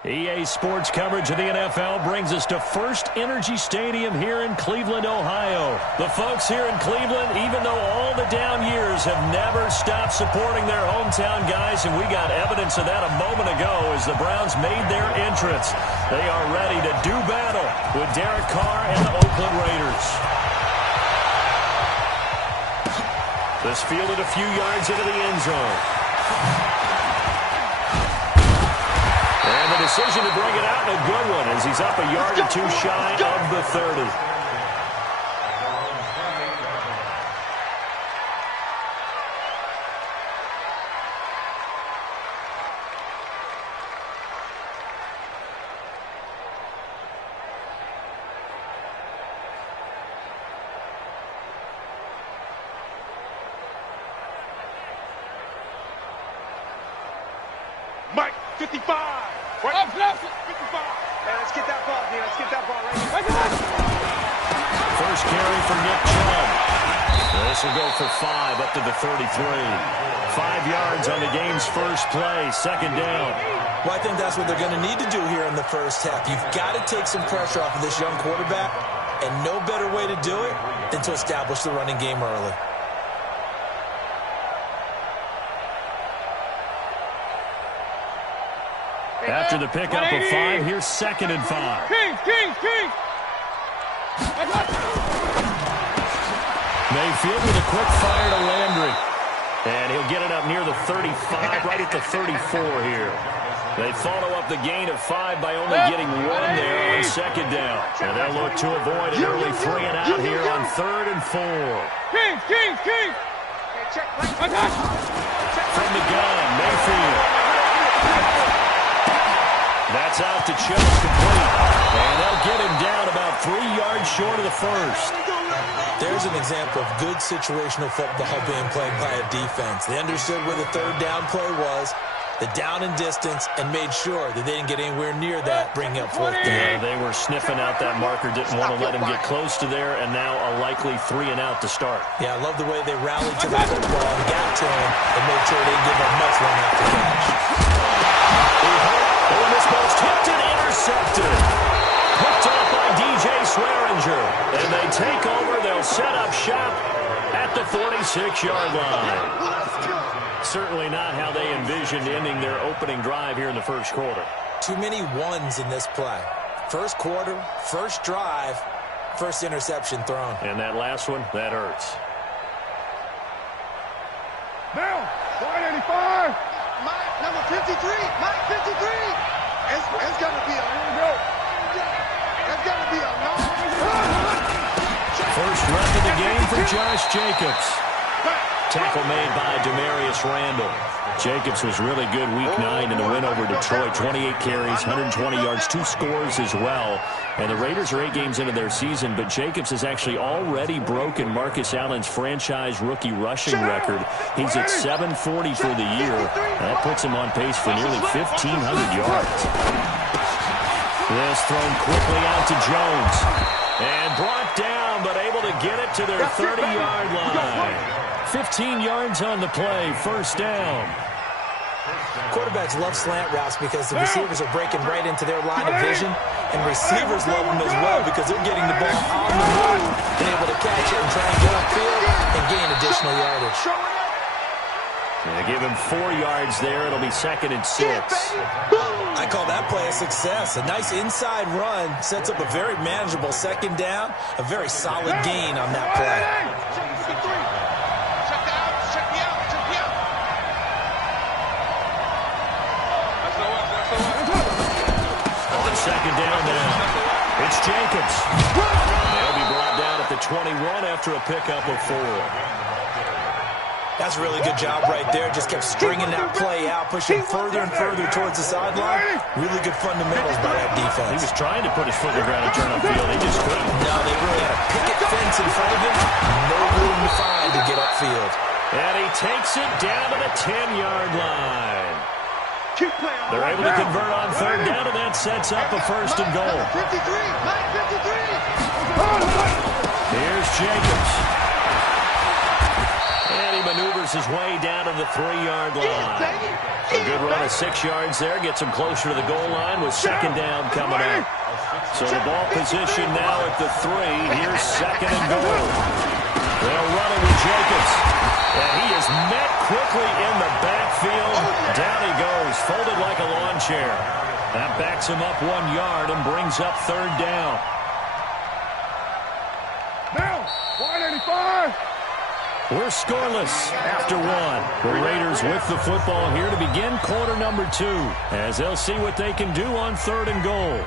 EA Sports coverage of the NFL brings us to First Energy Stadium here in Cleveland, Ohio. The folks here in Cleveland, even though all the down years, have never stopped supporting their hometown guys, and we got evidence of that a moment ago as the Browns made their entrance. They are ready to do battle with Derek Carr and the Oakland Raiders. This fielded a few yards into the end zone. And the decision to bring it out, and a good one, as he's up a yard or two shy of the 30. Mike, 55. Right. Up, 55. Hey, let's get that ball, dude. Let's get that ball right here. First carry for Nick Chubb. This will go for 5 up to the 33. 5 yards on the game's first play, second down. Well, I think that's what they're going to need to do here in the first half. You've got to take some pressure off of this young quarterback, and no better way to do it than to establish the running game early. After the pickup of 5, here's second and 5. King. Mayfield with a quick fire to Landry. And he'll get it up near the 35, right at the 34 here. They follow up the gain of 5 by only getting 1 there on second down. And they'll look to avoid an early 3 and out here on 3rd and 4. King. From the gun, Mayfield. That's out to Chubb, complete. And they'll get him down about 3 yards short of the first. There's an example of good situational football being played by a defense. They understood where the third down play was, the down and distance, and made sure that they didn't get anywhere near that, bringing up 4th down. Yeah, they were sniffing out that marker, didn't want to let him get close to there, and now a likely 3 and out to start. Yeah, I love the way they rallied to the football and got to him and made sure they didn't give up much run after catch. Oh, and this ball's tipped and intercepted. Picked up by DJ Swearinger. And they take over. They'll set up shop at the 46-yard line. Certainly not how they envisioned ending their opening drive here in the first quarter. Too many ones in this play. First quarter, first drive, first interception thrown. And that last one, that hurts. Now, 185. Mike, number 53. Mike, 53. It's got to be a no. It's got to be a no. First run of the game for Josh Jacobs. Tackle made by Demarius Randall. Jacobs was really good week 9 in the win over Detroit. 28 carries, 120 yards, 2 scores as well. And the Raiders are 8 games into their season, but Jacobs has actually already broken Marcus Allen's franchise rookie rushing record. He's at 740 for the year. That puts him on pace for nearly 1,500 yards. This thrown quickly out to Jones. And brought down, but able to get it to their 30-yard line. 15 yards on the play, first down. Quarterbacks love slant routes because the receivers are breaking right into their line of vision, and receivers love them as well because they're getting the ball on the move and able to catch it and try and get upfield and gain additional yardage. They give him 4 yards there. It'll be second and 6. I call that play a success. A nice inside run sets up a very manageable second down, a very solid gain on that play. Second down now. It's Jacobs. They'll be brought down at the 21 after a pickup of 4. That's a really good job right there. Just kept stringing that play out, pushing further and further towards the sideline. Really good fundamentals by that defense. He was trying to put his foot in the ground and turn upfield. He just couldn't. No, they really had a picket fence in front of him. No room to find to get upfield. And he takes it down to the 10-yard line. They're able to convert on third down, and that sets up a first and goal. 53. Here's Jacobs. And he maneuvers his way down to the 3-yard line. A good run of 6 yards there. Gets him closer to the goal line with second down coming up. So the ball position now at the 3. Here's second and goal. They'll run it with Jacobs. And he is met quickly in the backfield. Down he goes, folded like a lawn chair. That backs him up 1 yard and brings up third down. Now, 185. We're scoreless after 1. The Raiders with the football here to begin quarter number 2, as they'll see what they can do on third and goal.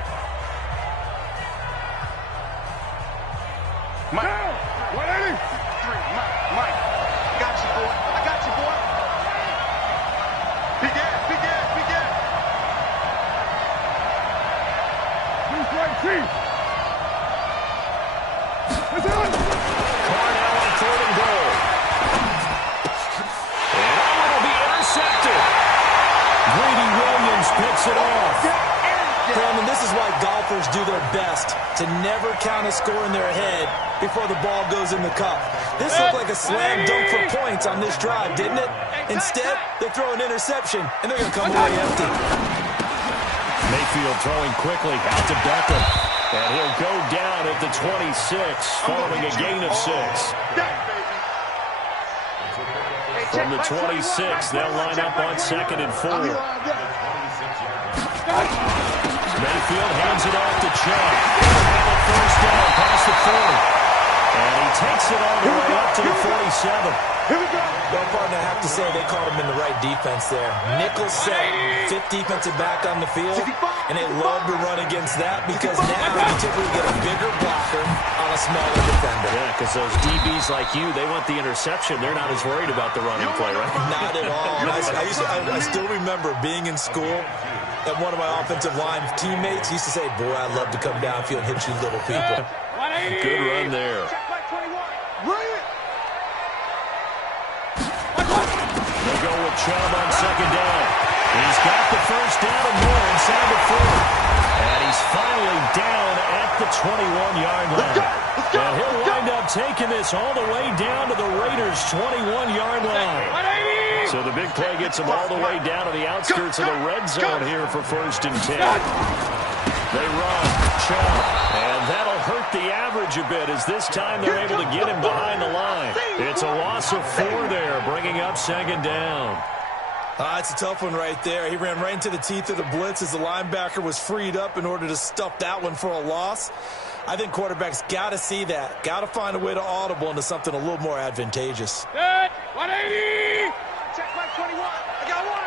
Mike, 180. Mike, got you, boy. I got you, boy. Big ass, big ass, big ass. Who's right, Chief? It's on. Cornell on third and goal. And it'll be intercepted. Grady Williams picks it off. Brandon, this is why golfers do their best to never count a score in their head before the ball goes in the cup. This looked like a slam dunk for points on this drive, didn't it? Instead, they throw an interception, and they're going to come away empty. Mayfield throwing quickly out to Beckham. And he'll go down at the 26, following a gain of 6. From the 26, they'll line up on second and 4. Mayfield hands it off to Chubb. And a first down past the 40. And he takes it all the way up to the 47. Here we go. Well, partner, I have to say they caught him in the right defense there. Nickel set, 5th defensive back on the field, and they love to run against that because now you typically get a bigger blocker on a smaller defender. Yeah, because those DBs like you, they want the interception. They're not as worried about the running play, right? Not at all. I still remember being in school, and one of my offensive line teammates used to say, boy, I'd love to come downfield and hit you little people. Good run there. They go with Chubb on second down. He's got the first down and more inside the 40. And he's finally down at the 21-yard line. And he'll wind up taking this all the way down to the Raiders' 21-yard line. So the big play gets him all the way down to the outskirts of the red zone here for first and 10. They run, Chubb, and that'll hurt the average a bit as this time they're able to get him behind the line. It's a loss of 4 there, bringing up second down. It's a tough one right there. He ran right into the teeth of the blitz as the linebacker was freed up in order to stuff that one for a loss. I think quarterbacks got to see that. Got to find a way to audible into something a little more advantageous. Good. 180. Check my 21. I got one.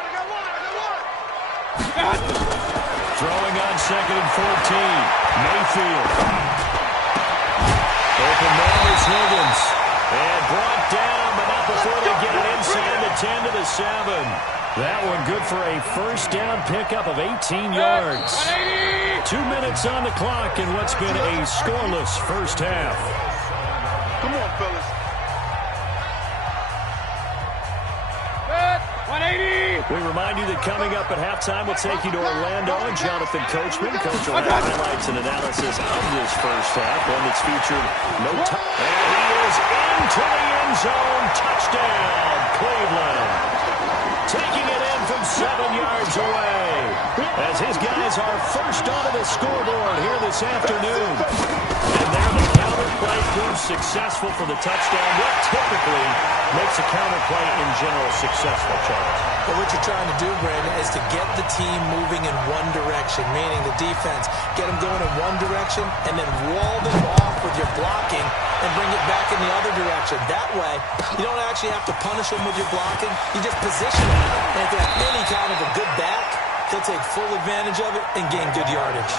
Throwing on second and 14. Mayfield. Open man is Higgins. And brought down, but not before they get it inside the 10 to the 7. That one good for a first down pickup of 18 yards. 2 minutes on the clock in what's been a scoreless first half. Come on, fellas. 180. We remind you that coming up at halftime, we'll take you to Orlando and Jonathan Coachman. Coach will have highlights and analysis of this first half, one that's featured no time. And he is into the end zone. Touchdown, Cleveland. Taking it in from 7 yards away as his guys are first onto the scoreboard here this afternoon. And there the counter play proves successful for the touchdown. What typically makes a counter play in general successful, Charles? But what you're trying to do, Brandon, is to get the team moving in one direction, meaning the defense, get them going in one direction, and then wall them off with your blocking and bring it back in the other direction. That way, you don't actually have to punish them with your blocking. You just position them. And if they have any kind of a good back, they'll take full advantage of it and gain good yardage.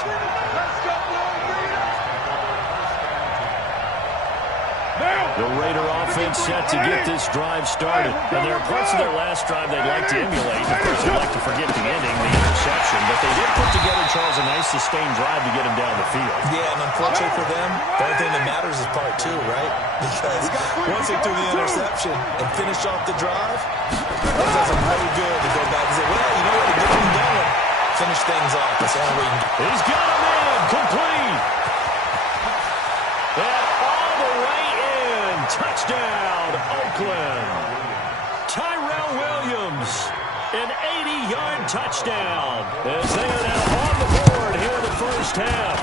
The Raider offense set to get this drive started. And there are parts of their last drive they'd like to emulate. Of course, they'd like to forget the ending, the interception. But they did put together, Charles, a nice sustained drive to get him down the field. Yeah, and unfortunately for them, the only thing that matters is part 2, right? Because once they threw the interception and finished off the drive, it does them really good to go back and say, well, you know what, to get them going, finish things off. That's the only way you can do it. He's got him in, complete. And all the way in. Touchdown, Oakland. An 80-yard touchdown as they are now on the board here in the first half.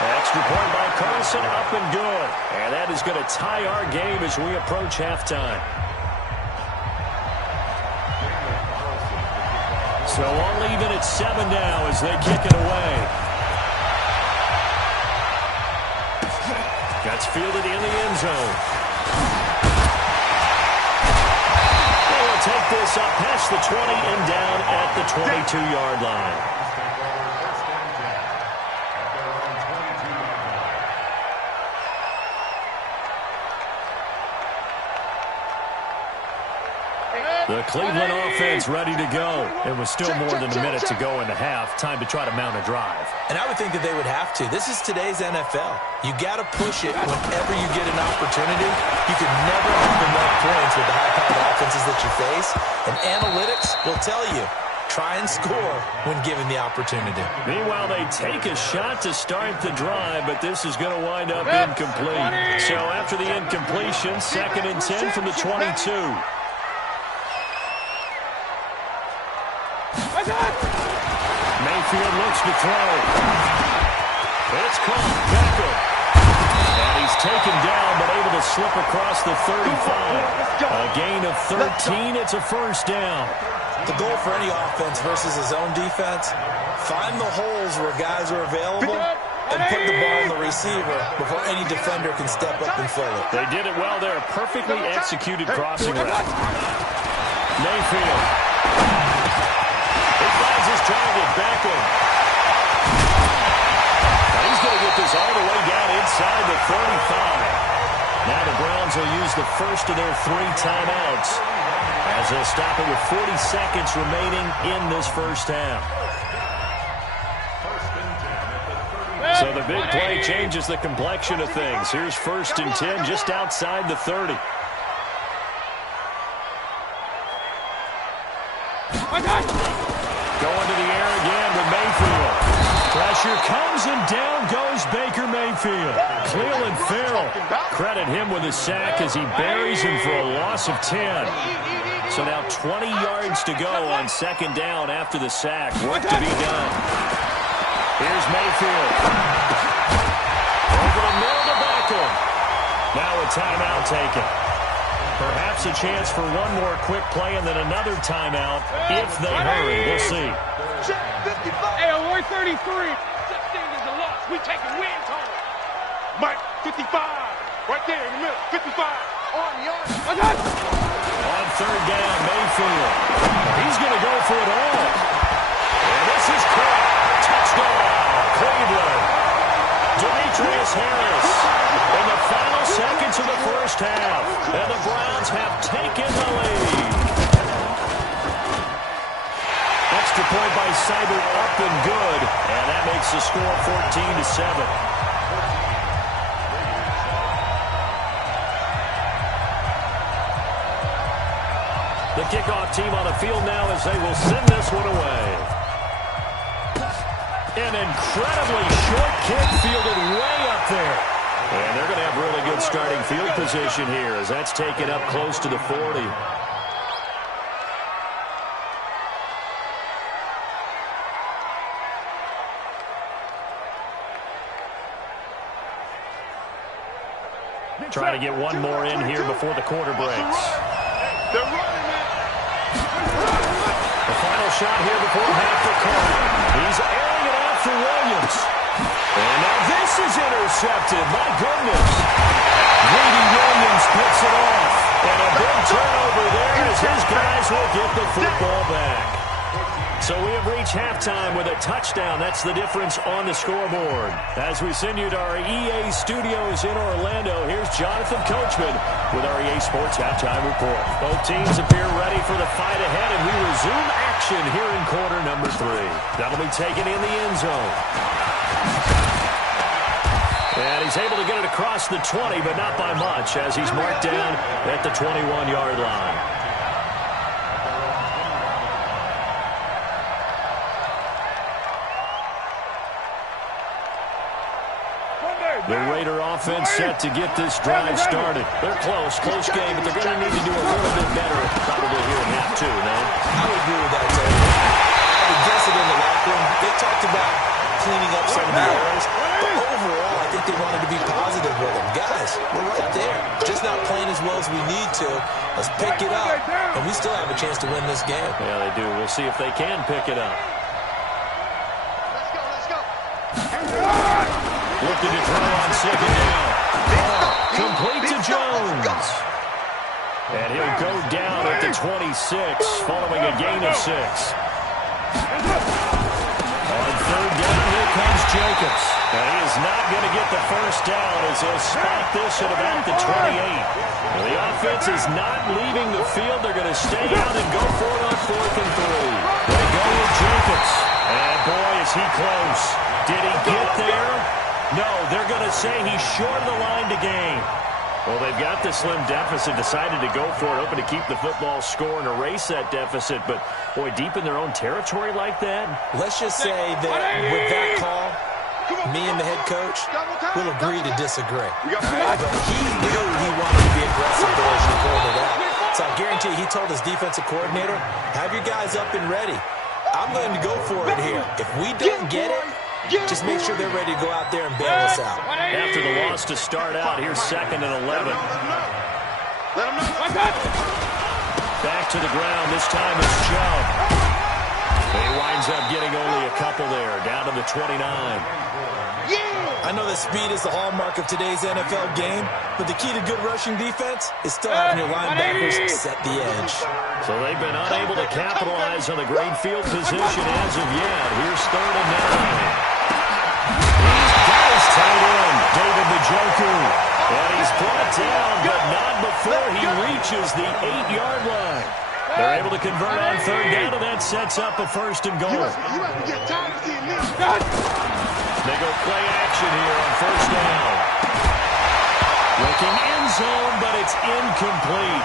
Extra point by Carson, up and good. And that is going to tie our game as we approach halftime. So all even at 7 now as they kick it away. That's fielded in the end zone. They will take this up past the 20 and down at the 22-yard line. The Cleveland offense ready to go. It was still more than a minute to go in the half. Time to try to mount a drive. And I would think that they would have to. This is today's NFL. You got to push it whenever you get an opportunity. You can never have enough points with the high-powered offenses that you face. And analytics will tell you, try and score when given the opportunity. Meanwhile, they take a shot to start the drive, but this is going to wind up incomplete. So after the incompletion, 2nd and 10 from the 22. Mayfield looks to throw. It's caught. Beckham. And he's taken down, but able to slip across the 35. A gain of 13. It's a first down. The goal for any offense versus his own defense, find the holes where guys are available and put the ball on the receiver before any defender can step up and fill it. They did it well there. Perfectly executed crossing route. Mayfield. He finds his target, Beckham. And he's going to get this all the way down inside the 35. Now the Browns will use the first of their 3 timeouts as they'll stop it with 40 seconds remaining in this first half. So the big play changes the complexion of things. Here's 1st and 10 just outside the 30. Going to the air again with Mayfield. Pressure comes and down goes Baker Mayfield. Cleveland Farrell, credit him with a sack as he buries him for a loss of 10. So now 20 yards to go on 2nd down after the sack. Work to be done. Here's Mayfield. Over the middle to Beckham. Now a timeout taken. Perhaps a chance for one more quick play and then another timeout if they hurry. We'll see. Hey, we're 33. 16 is a loss. We taking wins home. Mike, 55. Right there in the middle. 55. On yard. On 3rd down, Mayfield. He's going to go for it all. And this is caught. Touchdown, Cleveland. Demetrius Harris in the final seconds of the first half. And the Browns have taken the lead. Extra point by Seibert, up and good. And that makes the score 14-7. The kickoff team on the field now as they will send this one away. An incredibly short kick fielded way up there. And they're going to have really good starting field position here as that's taken up close to the 40. Trying to get one more in here before the quarter breaks. They're running, man. The final shot here before half the quarter. He's airing it out for Williams. And now this is intercepted. My goodness. Greedy Williams picks it off. And a big turnover there as his guys will get the football back. So we have reached halftime with a touchdown. That's the difference on the scoreboard. As we send you to our EA studios in Orlando, here's Jonathan Coachman with our EA Sports Halftime Report. Both teams appear ready for the fight ahead, and we resume action here in quarter number 3. That'll be taken in the end zone. And he's able to get it across the 20, but not by much, as he's marked down at the 21-yard line. The Raider offense set to get this drive started. They're close game, but they're going to need to do a little bit better probably here in half two, no? I would agree with that, Tony. I would guess it in the locker room. They talked about cleaning up some of the errors, but overall, I think they wanted to be positive with them. Guys, we're right there. Just not playing as well as we need to. Let's pick it up, and we still have a chance to win this game. Yeah, they do. We'll see if they can pick it up. Let's go. Looking to throw on second down. Complete to Jones. And he'll go down at the 26 following a gain of 6. On third down, here comes Jacobs. And he is not going to get the first down as he'll spot this at about the 28. Well, the offense is not leaving the field. They're going to stay out and go for it on 4th and 3. They go with Jacobs. And boy, is he close. Did he get there? No, they're going to say he's short of the line to gain. Well, they've got the slim deficit, decided to go for it, hoping to keep the football score and erase that deficit. But, boy, deep in their own territory like that. Let's just say that with that call, me and the head coach will agree to disagree. But he knew he wanted to be aggressive there as you pointed out. So I guarantee you, he told his defensive coordinator, have your guys up and ready. I'm going to go for it here. If we don't get it, just make sure they're ready to go out there and bail us out. After the loss to start out, here's 2nd and 11. Back to the ground. This time it's Joe. He winds up getting only a couple there, down to the 29. I know that speed is the hallmark of today's NFL game, but the key to good rushing defense is still having your linebackers set the edge. So they've been unable to capitalize on the great field position as of yet. Here's 3rd and 9. He's tight end, David Njoku. And he's brought down, but not before he reaches the 8-yard line. They're able to convert on 3rd down, and that sets up a 1st and goal. They go play action here on 1st down. Looking end zone, but it's incomplete.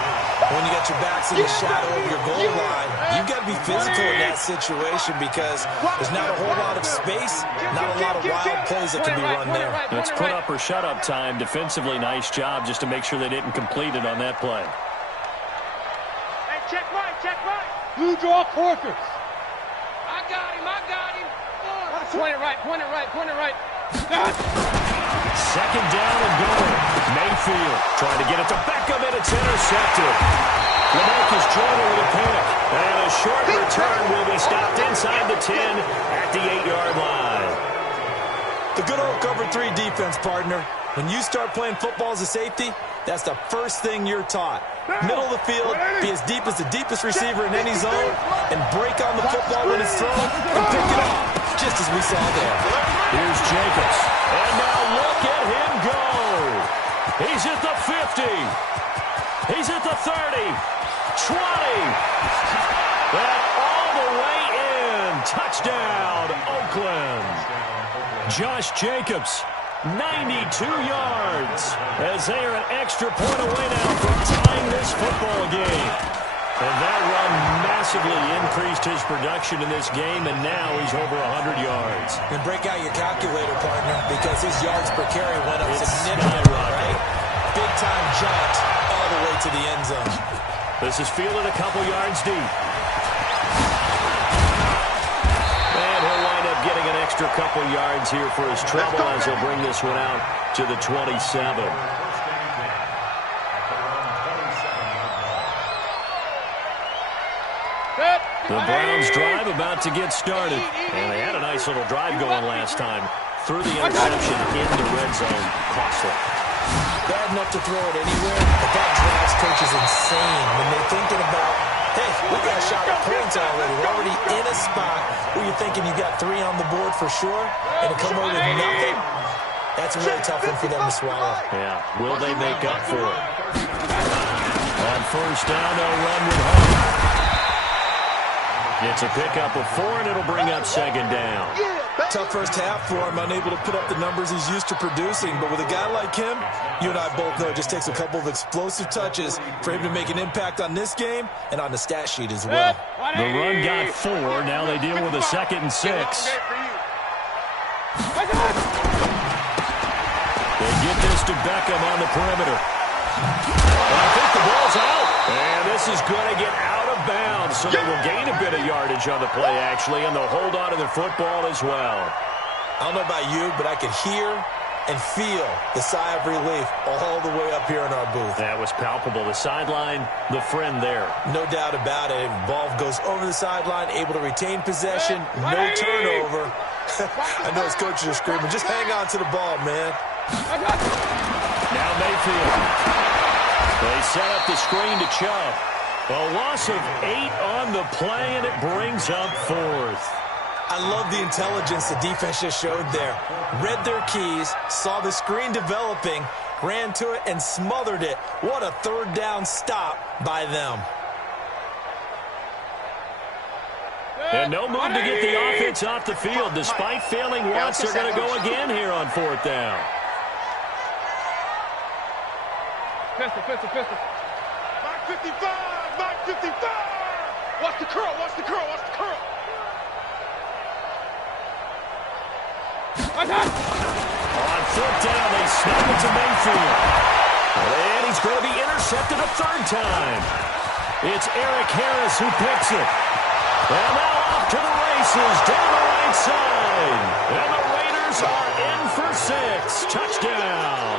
When you got your backs in the shadow of your goal line, you've got to be physical in that situation because there's not a whole lot of space, not a lot of wild plays that can be run there. It's put up or shut up time. Defensively, nice job just to make sure they didn't complete it on that play. Hey, check right. Blue draw quarters. I got him. Point it right. 2nd down and goal. Mayfield trying to get it to Beckham, and it's intercepted. LaMarcus Jordan with a pick. And a short return will be stopped inside the 10 at the 8-yard line. The good old cover 3 defense, partner. When you start playing football as a safety, that's the first thing you're taught. Middle of the field, be as deep as the deepest receiver in any zone, and break on the football when it's thrown, and pick it off, just as we saw there. Here's Jacobs. And now look at him go. He's at the 50. He's at the 30. 20. And all the way in. Touchdown, Oakland. Josh Jacobs, 92 yards, as they are an extra point away now from tying this football game. And that run massively increased his production in this game, and now he's over 100 yards. And break out your calculator, partner, because his yards per carry went up significantly, right? Big-time jaunt all the way to the end zone. This is fielded a couple yards deep. And he'll wind up getting an extra couple yards here for his trouble as he'll bring this one out to the 27. The Browns drive about to get started. And they had a nice little drive going last time. Through the interception in the red zone. Costly. Bad enough to throw it anywhere, but that drives coaches insane when they're thinking about, hey, we got a shot at points already. We're already in a spot where you're thinking you got 3 on the board for sure, and to come away with nothing, that's a really tough one for them to swallow. Yeah, will they make up for it? On 1st down, they'll run with Hunt. It's a pickup of 4, and it'll bring up 2nd down. Tough first half for him, unable to put up the numbers he's used to producing. But with a guy like him, you and I both know it just takes a couple of explosive touches for him to make an impact on this game and on the stat sheet as well. The run got 4. Now they deal with a 2nd and 6. to Beckham on the perimeter. And I think the ball's out. And this is going to get out of bounds, so they will gain a bit of yardage on the play, actually, and they'll hold on to the football as well. I don't know about you, but I could hear and feel the sigh of relief all the way up here in our booth. That was palpable. The sideline, the friend there. No doubt about it. Ball goes over the sideline, able to retain possession, no turnover. I know his coaches are screaming, just hang on to the ball, man. Now Mayfield. They set up the screen to Chubb. A loss of 8 on the play, and it brings up 4th. I love the intelligence the defense just showed there. Read their keys, saw the screen developing, ran to it, and smothered it. What a third down stop by them. And no move to get the offense off the field. Despite failing once, they're going to go again here on 4th down. Pistol. Mark 55, Mark 55. Watch the curl, watch the curl, watch the curl. On 4th down, they snap it to Mayfield. And he's going to be intercepted a 3rd time. It's Eric Harris who picks it. And now off to the races, down the right side. And the Raiders are in for 6. Touchdown.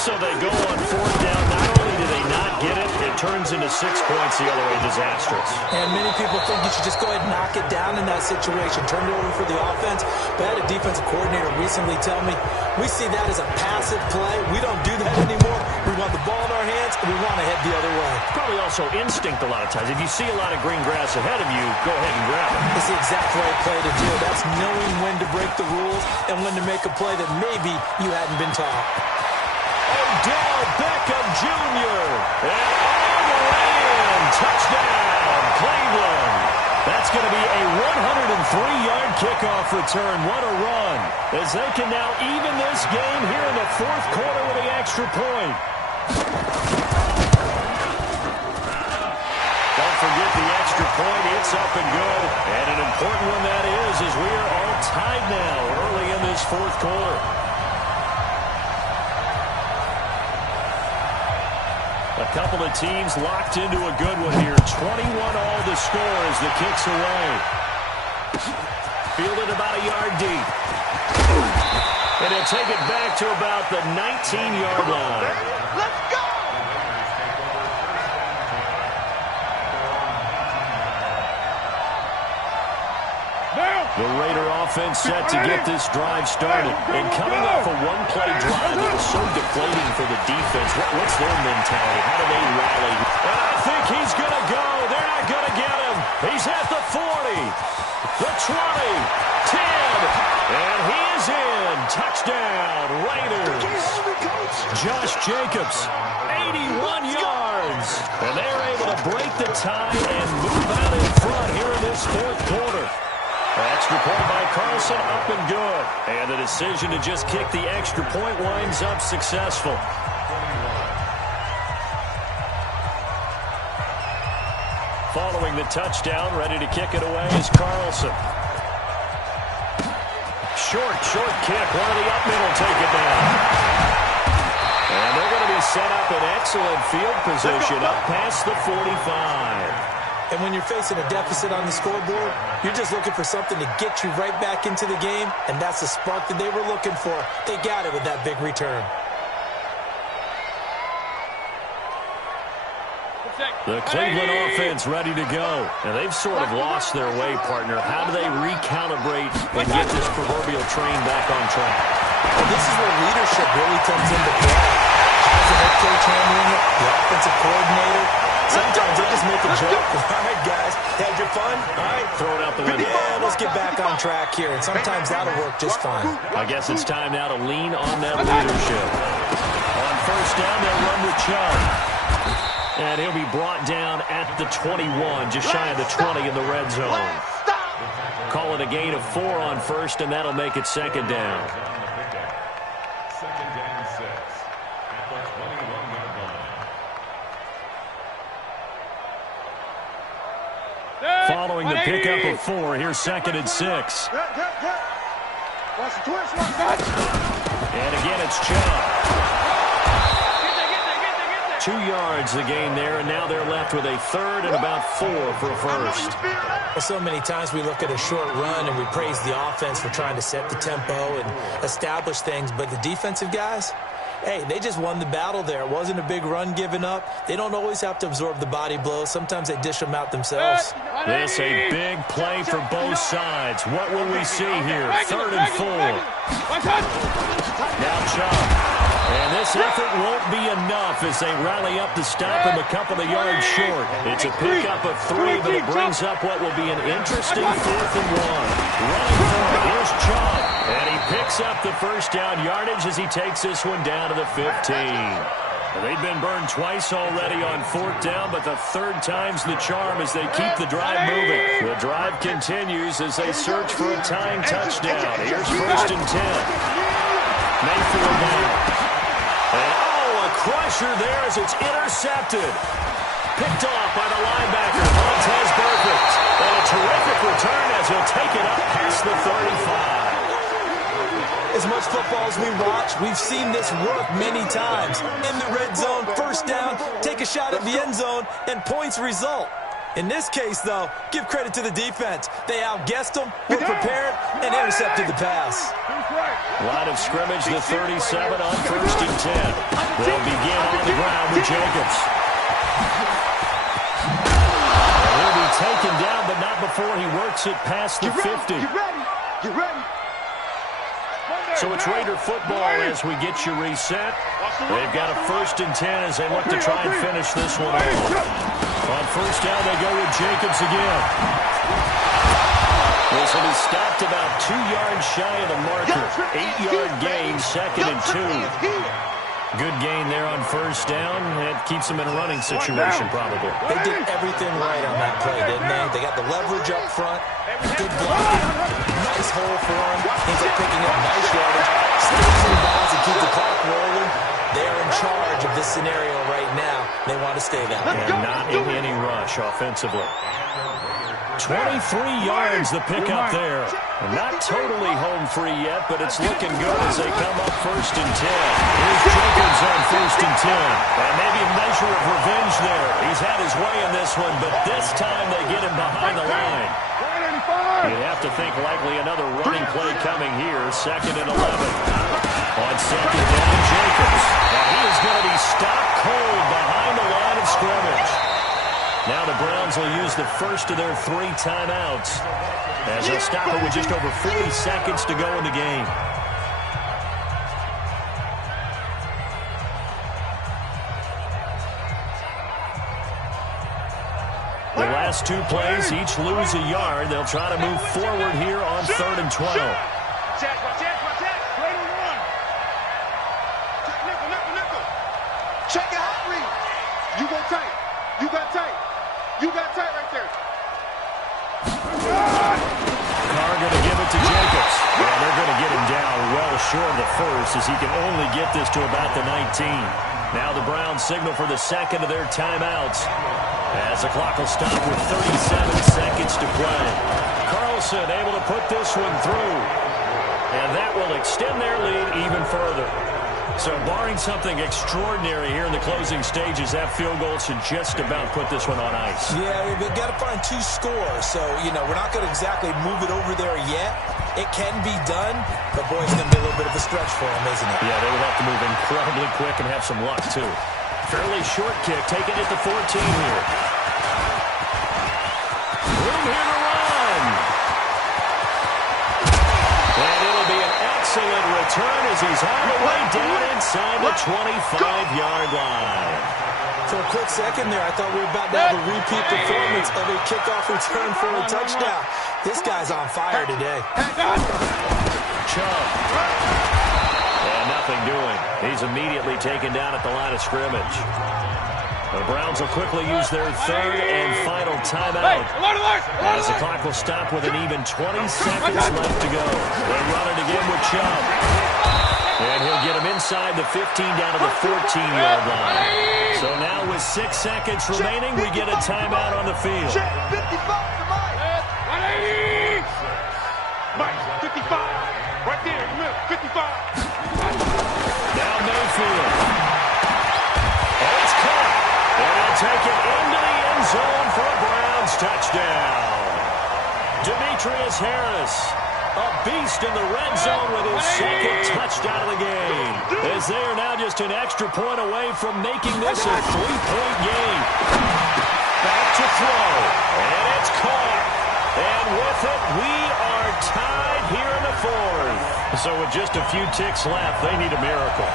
So they go on 4th down. Not only do they not get it, it turns into 6 points the other way. Disastrous. And many people think you should just go ahead and knock it down in that situation. Turn it over for the offense. But I had a defensive coordinator recently tell me, we see that as a passive play. We don't do that anymore. We want the ball in our hands, and we want to head the other way. Probably also instinct a lot of times. If you see a lot of green grass ahead of you, go ahead and grab it. It's the exact right play to do. That's knowing when to break the rules and when to make a play that maybe you hadn't been taught. Odell Beckham Jr. And all the way in. Touchdown, Cleveland. That's going to be a 103-yard kickoff return. What a run. As they can now even this game here in the 4th quarter with the extra point. Don't forget the extra point. It's up and good. And an important one that is, as we are all tied now early in this 4th quarter. A couple of teams locked into a good one here. 21 all to score as the kick's away. Fielded about a yard deep. And he'll take it back to about the 19-yard line. Let's go! The Raider offense set to get this drive started. And coming off a one-play drive, it was so deflating for the defense. What's their mentality? How do they rally? And I think he's going to go. They're not going to get him. He's at the 40, the 20, 10, and he is in. Touchdown, Raiders. Josh Jacobs, 81 yards. And they're able to break the tie and move out in front here in this 4th quarter. Extra point by Carlson, up and good. And the decision to just kick the extra point winds up successful. Following the touchdown, ready to kick it away is Carlson. Short kick. One of the up middle take it down. And they're going to be set up in excellent field position up past the 45. And when you're facing a deficit on the scoreboard, you're just looking for something to get you right back into the game, and that's the spark that they were looking for. They got it with that big return. The Cleveland offense ready to go. And they've sort of lost their way, partner. How do they recalibrate and get this proverbial train back on track? Well, this is where leadership really comes into play. How's the head coach handling it? The offensive coordinator? Sometimes they just make a joke. All right, guys, had your fun? All right, throw it out the window. Yeah, let's get back on track here. And sometimes that'll work just fine. I guess it's time now to lean on that leadership. On 1st down, they'll run with Chubb. And he'll be brought down at the 21, just shy of the 20 in the red zone. Call it a gain of 4 on 1st, and that'll make it 2nd down. Following the pickup of 4, here's 2nd and 6. Watch the twist, watch that. And again, it's Chubb. 2 yards the gain there, and now they're left with a third and about 4 for a first. So many times we look at a short run and we praise the offense for trying to set the tempo and establish things, but the defensive guys, hey, they just won the battle there. It wasn't a big run given up. They don't always have to absorb the body blows. Sometimes they dish them out themselves. This a big play for both sides. What will we see here? 3rd and 4. Now Chubb. And this effort won't be enough as they rally up to stop him a couple of yards short. It's a pickup of 3, but it brings up what will be an interesting 4th and 1. Running for it, here's Chubb. And he picks up the first down yardage as he takes this one down to the 15. They've been burned twice already on 4th down, but the 3rd time's the charm as they keep the drive moving. The drive continues as they search for a tying touchdown. Here's 1st and 10. Mayfield now. And a crusher there as it's intercepted. Picked off by the linebacker, Montez Burfict. And a terrific return as he'll take it up past the 35. As much football as we watch, we've seen this work many times. In the red zone, 1st down, take a shot at the end zone, and points result. In this case, though, give credit to the defense. They outguessed them, were prepared, and intercepted the pass. Line of scrimmage, the 37 on 1st and 10. They'll begin on the ground with Jacobs. And he'll be taken down, but not before he works it past the 50. Get ready. So it's Raider football as we get you reset. They've got a 1st and 10 as they look to try and finish this one off. On 1st down, they go with Jacobs again. This will be stopped about 2 yards shy of the marker. 8-yard gain, 2nd and 2. Good gain there on 1st down. That keeps them in a running situation, probably. They did everything right on that play, didn't they? They got the leverage up front. Good blocking. Nice hole for him. Ends up picking up nice yardage. Stays in bounds and keep the clock rolling. They're in charge of this scenario right now. They want to stay that way. And not in any rush offensively. 23 yards the pickup there. Not totally home free yet, but it's looking good as they come up 1st and 10. Here's Jacobs on 1st and 10. And maybe a measure of revenge there. He's had his way in this one, but this time they get him behind the line. You'd have to think likely another running play coming here. 2nd and 11. On 2nd down, Jacobs. And he is going to be stopped cold behind the line of scrimmage. Now the Browns will use the first of their 3 timeouts as they'll stop it with just over 40 seconds to go in the game. The last 2 plays, each lose a yard. They'll try to move forward here on 3rd and 12. Check your hot read. You go tight. You got tight. You got tight right there. Carr going to give it to Jacobs. And they're going to get him down well short of the first as he can only get this to about the 19. Now the Browns signal for the 2nd of their timeouts as the clock will stop with 37 seconds to play. Carlson able to put this one through. And that will extend their lead even further. So barring something extraordinary here in the closing stages, that field goal should just about put this one on ice. Yeah, we've got to find 2 scores. So, we're not going to exactly move it over there yet. It can be done, but boy, it's going to be a little bit of a stretch for them, isn't it? Yeah, they would have to move incredibly quick and have some luck, too. Fairly short kick, taking it to 14 here. Room here to run. And it'll be an excellent return as he's all the way down inside the 25-yard line. For a quick second there, I thought we were about to have a repeat performance of a kickoff return for a touchdown. This guy's on fire today. Chubb. And nothing doing. He's immediately taken down at the line of scrimmage. The Browns will quickly use their 3rd and final timeout as the clock will stop with an even 20 seconds left to go. They run it again with Chubb. And he'll get him inside the 15 down to the 14-yard line. So now with 6 seconds remaining, we get a timeout on the field. 55 to Mike. 180. Mike, 55. Right there in the middle. 55. Now Mayfield. And it's caught. And he'll take it into the end zone for a Browns touchdown. Demetrius Harris, a beast in the red zone with his second touchdown of the game. As they are now just an extra point away from making this a 3-point game. Back to throw. And it's caught. And with it, we are tied here in the fourth. So with just a few ticks left, they need a miracle.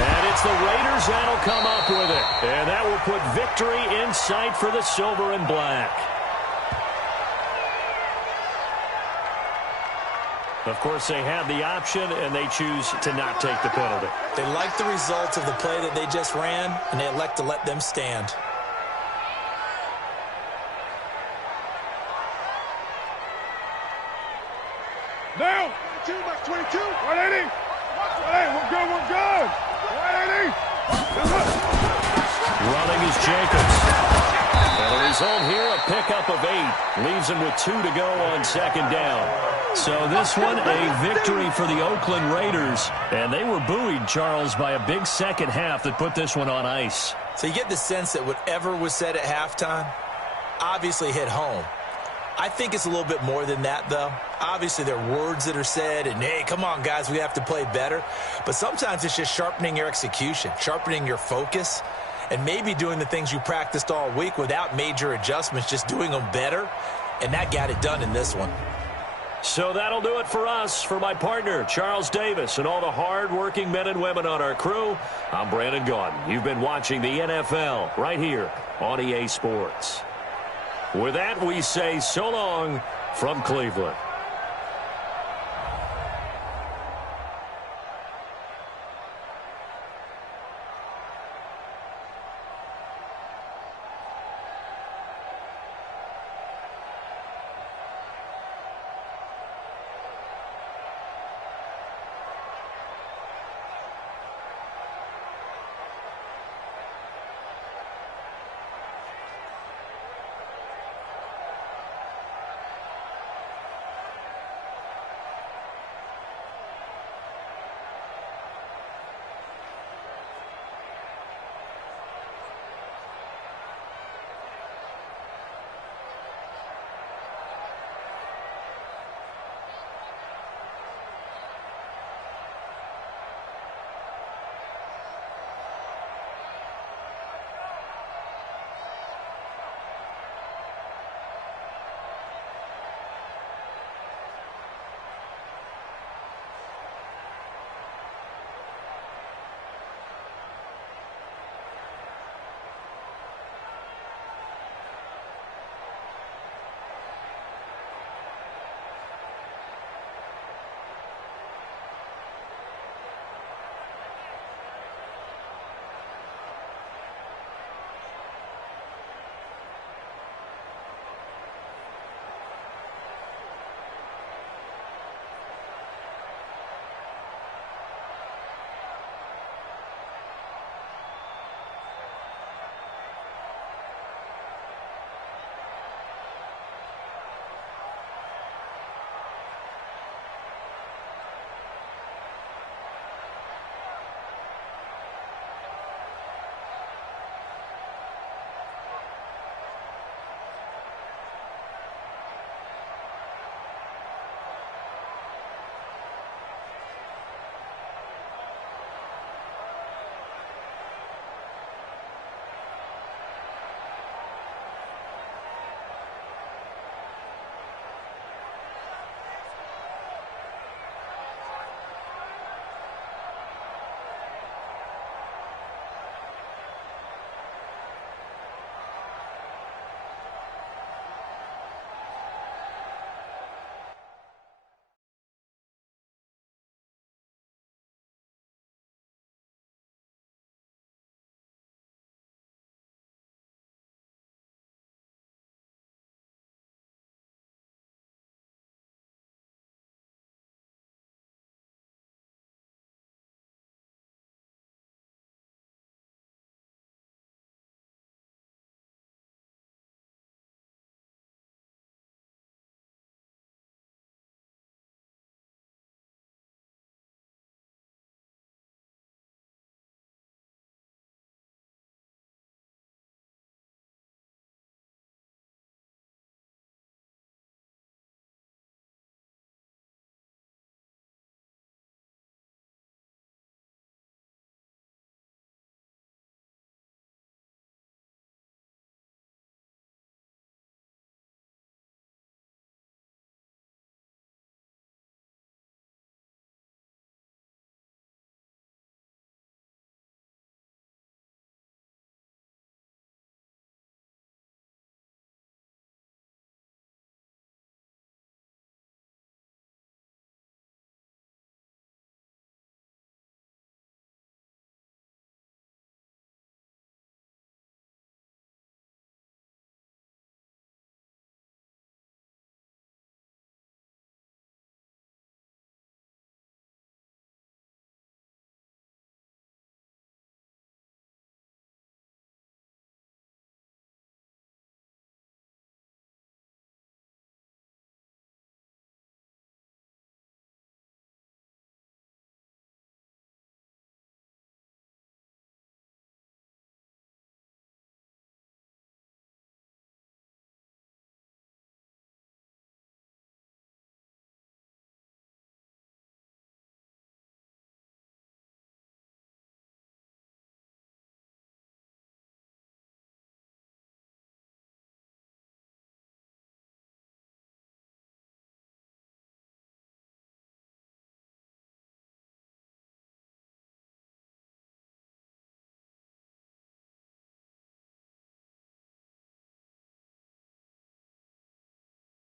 And it's the Raiders that'll come up with it. And that will put victory in sight for the silver and black. Of course, they have the option, and they choose to not take the penalty. They like the results of the play that they just ran, and they elect to let them stand. Now, 22, Max 22. 180. 180, we're good, we're good. 180. Running is Jacobs. And the result here, a pickup of 8. Leaves him with 2 to go on second down. So this one, a victory for the Oakland Raiders. And they were buoyed, Charles, by a big second half that put this one on ice. So you get the sense that whatever was said at halftime obviously hit home. I think it's a little bit more than that, though. Obviously, there are words that are said, and, hey, come on, guys, we have to play better. But sometimes it's just sharpening your execution, sharpening your focus, and maybe doing the things you practiced all week without major adjustments, just doing them better, and that got it done in this one. So that'll do it for us. For my partner, Charles Davis, and all the hard-working men and women on our crew, I'm Brandon Gaudin. You've been watching the NFL right here on EA Sports. With that, we say so long from Cleveland.